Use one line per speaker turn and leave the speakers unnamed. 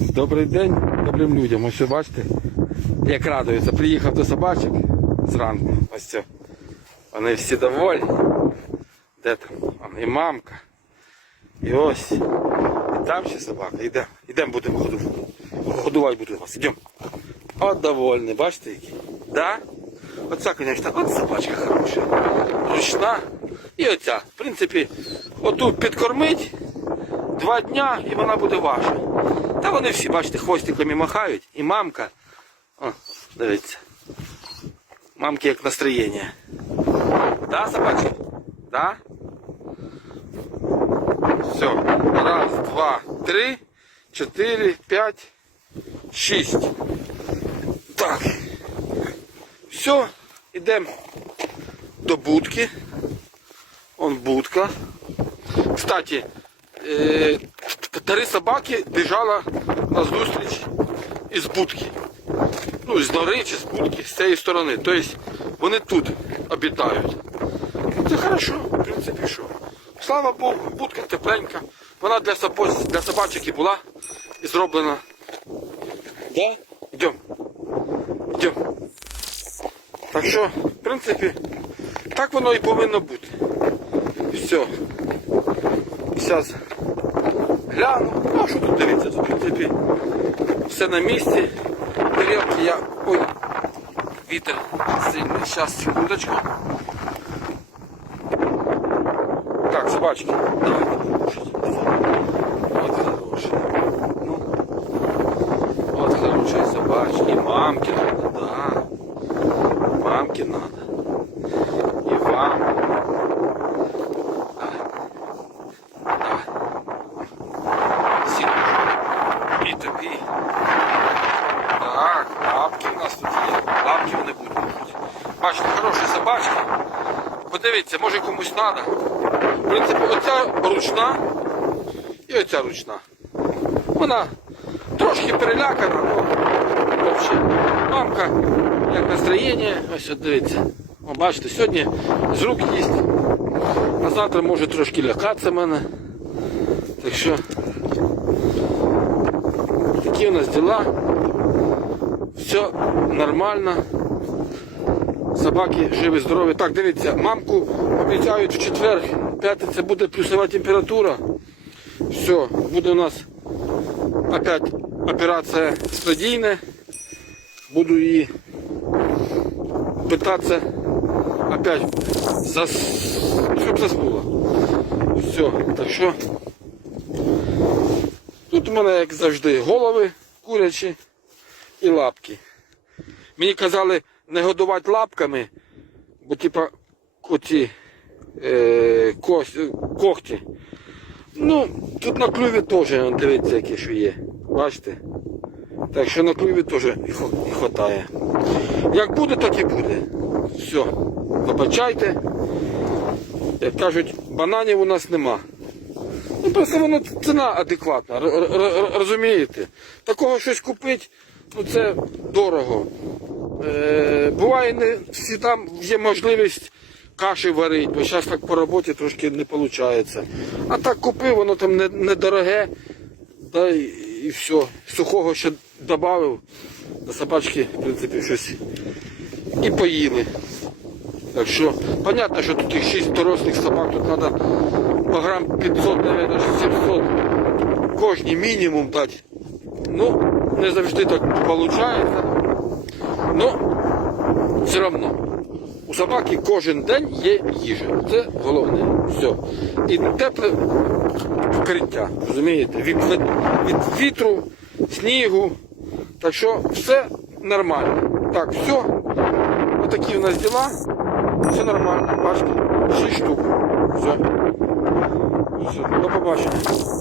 Добрий день добрим людям. Ось бачите, як радуються. Приїхав до собачок зранку. Ось це. Вони всі доволі. Де там? І мамка. І ось. І там ще собака. Йдемо. Йдемо будемо годувати. Годувати буду вас. Йдемо. От довольний, бачите який? Да? Оця, звісно, от собачка хороша. Ручна. І оця. В принципі, отут підкормить два дня і вона буде ваша. Та вони всі, бачите, хвостиками махають. І мамка. О, дивіться. Мамки як настроєння. Да, собачки? Да? Все. Раз, два, три, чотири, п'ять, шість. Так. Все, йдемо до будки. Он будка. Кстати, три собаки біжала на зустріч із будки. Ну, з нори чи з будки, з цієї сторони. Тобто вони тут обітають. Це хорошо, в принципі, що. Слава Богу, будка тепленька. Вона для, собо- для собачок і була і зроблена. Да? Йдемо. Йдемо. Так що, в принципі, так воно і повинно бути. Все. Зараз гляну. Ну, а що тут дивитися? Тут, в принципі, все на місці. Тарілки я... Ой, вітер сильний. Зараз, секундочку. Так, собачки, давайте покушать. Вот хорошие. Ну, вот хорошие собачки. Мамки надо, да. Мамки надо. И вам. Да. Давай. Сильно. І тобі. Так, лапки у нас тут є. Лапки вони будуть. Бачите, хороші собачки. Подивіться, може комусь треба. В принципі, оця ручна і оця ручна. Вона трошки перелякана, але взагалі. Мамка, як настроєння, ось от дивіться. О, бачите, сьогодні з рук їсть. А завтра може трошки лякатися мене. Так що такі у нас діла. Все нормально. Собаки живі, здорові. Так, дивіться, мамку обіцяють в четвер, п'ятниця буде плюсова температура. Все, буде у нас опять операція стадійна. Буду її питатися опять зас... щоб заснула. Все, так що тут у мене, як завжди, голови курячі і лапки. Мені казали не годувати лапками, бо типа оці е, когті. Ну, тут на клюві теж, дивіться, які що є. Бачите? Так що на клюві теж і хватає. Як буде, так і буде. Все. Вибачайте. Як кажуть, бананів у нас нема. Ну просто воно ціна адекватна, розумієте? Такого щось купити, ну це дорого. Е, буває, не всі там є можливість каші варити, бо зараз так по роботі трошки не виходить. А так купив, воно там не- недороге, да і, все. Сухого ще додав, до собачки, в принципі, щось і поїли. Так що, понятно, що тут їх 6 дорослих собак, тут треба по грам 500, мабуть, 700 кожній мінімум дати. Ну, не завжди так виходить. Ну, все одно. У собаки кожен день є їжа. Це головне. Все. І тепле вкриття. Розумієте? Від, від, вітру, снігу. Так що все нормально. Так, все. Отакі у нас діла. Все нормально. Бачите? 6 штук. Все. Все. До побачення.